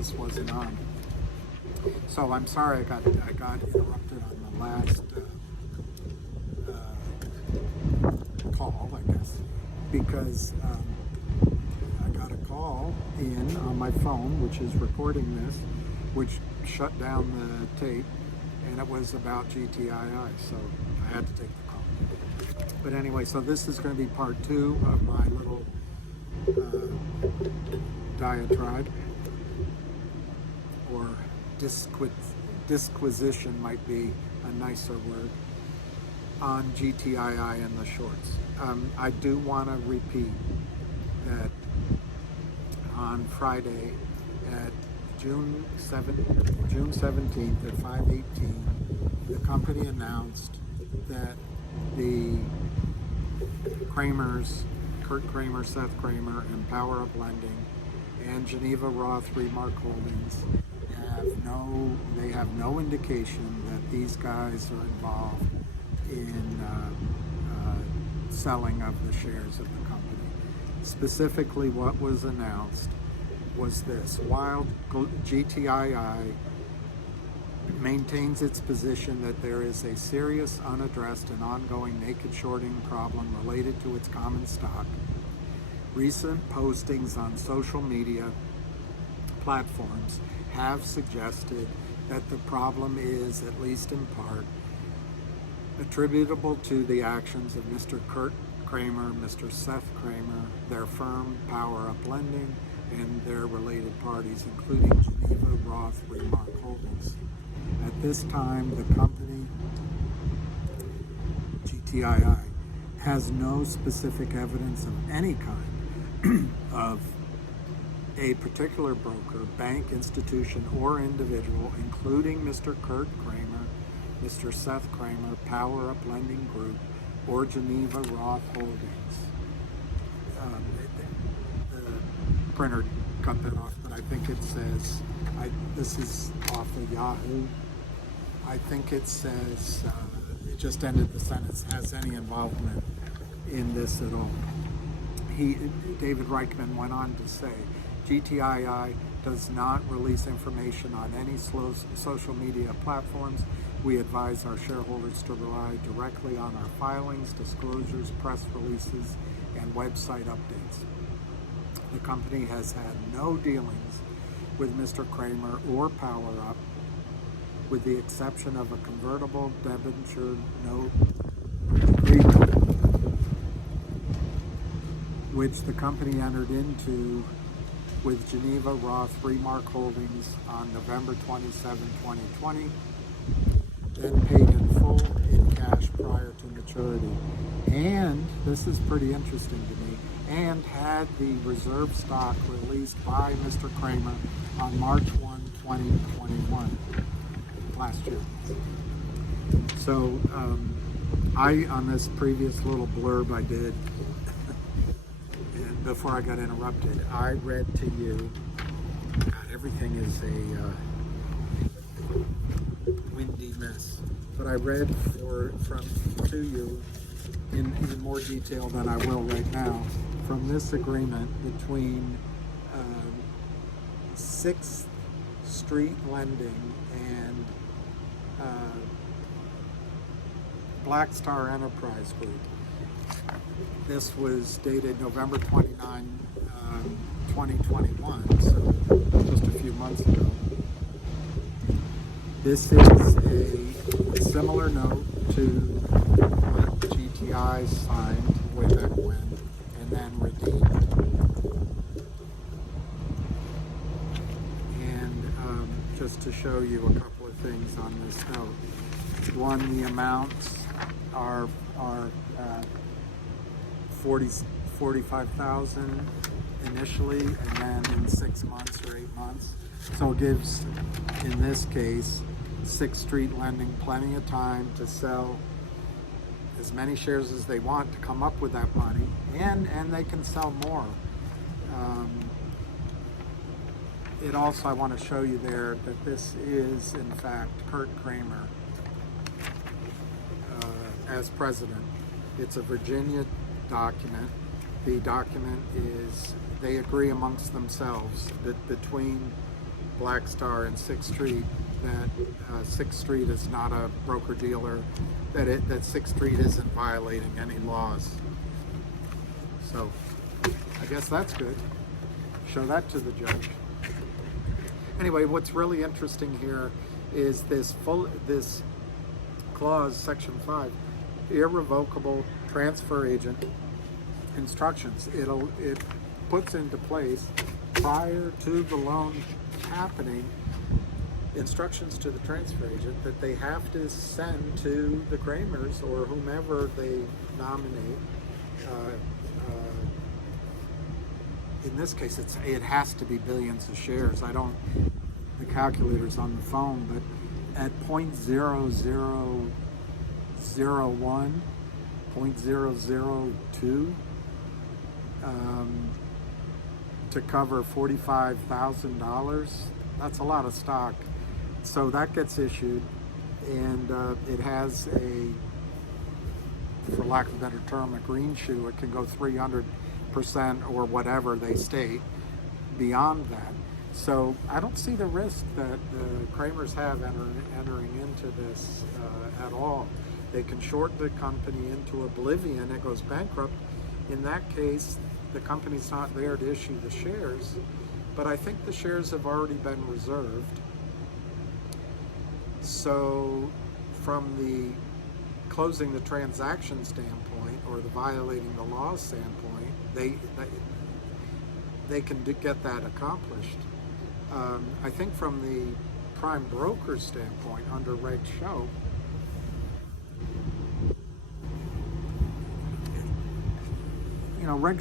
this wasn't on. So I'm sorry I got interrupted on the last call, I guess, because I got a call in on my phone, which is recording this, which shut down the tape, and it was about GTII, so I had to take the call. But anyway, so this is going to be part 2 of my little diatribe, or disquisition might be a nicer word, on GTII and the shorts. I do want to repeat that on Friday at June 17th at 5:18, the company announced that the Kramers, Kurt Kramer, Seth Kramer, and Power Up Lending, and Geneva Roth Remark Holdings have no indication that these guys are involved in selling of the shares of the company. Specifically, what was announced was this: while GTII maintains its position that there is a serious, unaddressed, and ongoing naked shorting problem related to its common stock, recent postings on social media platforms have suggested that the problem is, at least in part, attributable to the actions of Mr. Kurt Kramer, Mr. Seth Kramer, their firm Power Up Lending, and their related parties, including Geneva Roth Remark Holdings. At this time, the company, GTII, has no specific evidence of any kind of a particular broker, bank, institution, or individual, including Mr. Kurt Kramer, Mr. Seth Kramer, Power Up Lending Group, or Geneva Roth Holdings. The printer cut that off, but I think it says, this is off of Yahoo. I think it says, it just ended the sentence, has any involvement in this at all. David Reichman went on to say, GTII does not release information on any social media platforms. We advise our shareholders to rely directly on our filings, disclosures, press releases, and website updates. The company has had no dealings with Mr. Kramer or Power Up, with the exception of a convertible debenture note agreement, which the company entered into with Geneva Roth Remark Holdings on November 27, 2020, then paid in full in cash prior to maturity. And, this is pretty interesting to me, and had the reserve stock released by Mr. Kramer on March 1, 2021, last year. So, on this previous little blurb I did, and before I got interrupted, I read to you, God, everything is a windy mess, but I read to you in more detail than I will right now, from this agreement between 6th Street Lending and Black Star Enterprise Group. This was dated November 29, 2021, so just a few months ago. This is a similar note to what GTI signed way back when and then redeemed. And just to show you a couple of things on this note. One, the amounts are 45,000 initially, and then in 6 months or 8 months. So it gives, in this case, 6th Street Lending plenty of time to sell as many shares as they want to come up with that money, and they can sell more. It also, I want to show you there that this is, in fact, Kurt Kramer as president. It's a Virginia document. The document is, they agree amongst themselves that between Black Star and Sixth Street that Sixth Street is not a broker dealer, that Sixth Street isn't violating any laws. So I guess that's good. Show that to the judge. Anyway, what's really interesting here is this clause, section 5, irrevocable transfer agent instructions. It puts into place, prior to the loan happening, instructions to the transfer agent that they have to send to the Kramers or whomever they nominate. In this case, it has to be billions of shares. The calculator's on the phone, but at 0.0001, 0.002, to cover $45,000, that's a lot of stock. So that gets issued, and it has for lack of a better term, a green shoe. It can go 300% or whatever they state beyond that. So I don't see the risk that the Kramers have entering into this at all. They can short the company into oblivion. It goes bankrupt. In that case, the company's not there to issue the shares, but I think the shares have already been reserved. So from the closing the transaction standpoint, or the violating the law standpoint, they can get that accomplished. I think from the prime broker standpoint, under Reg Show, Reg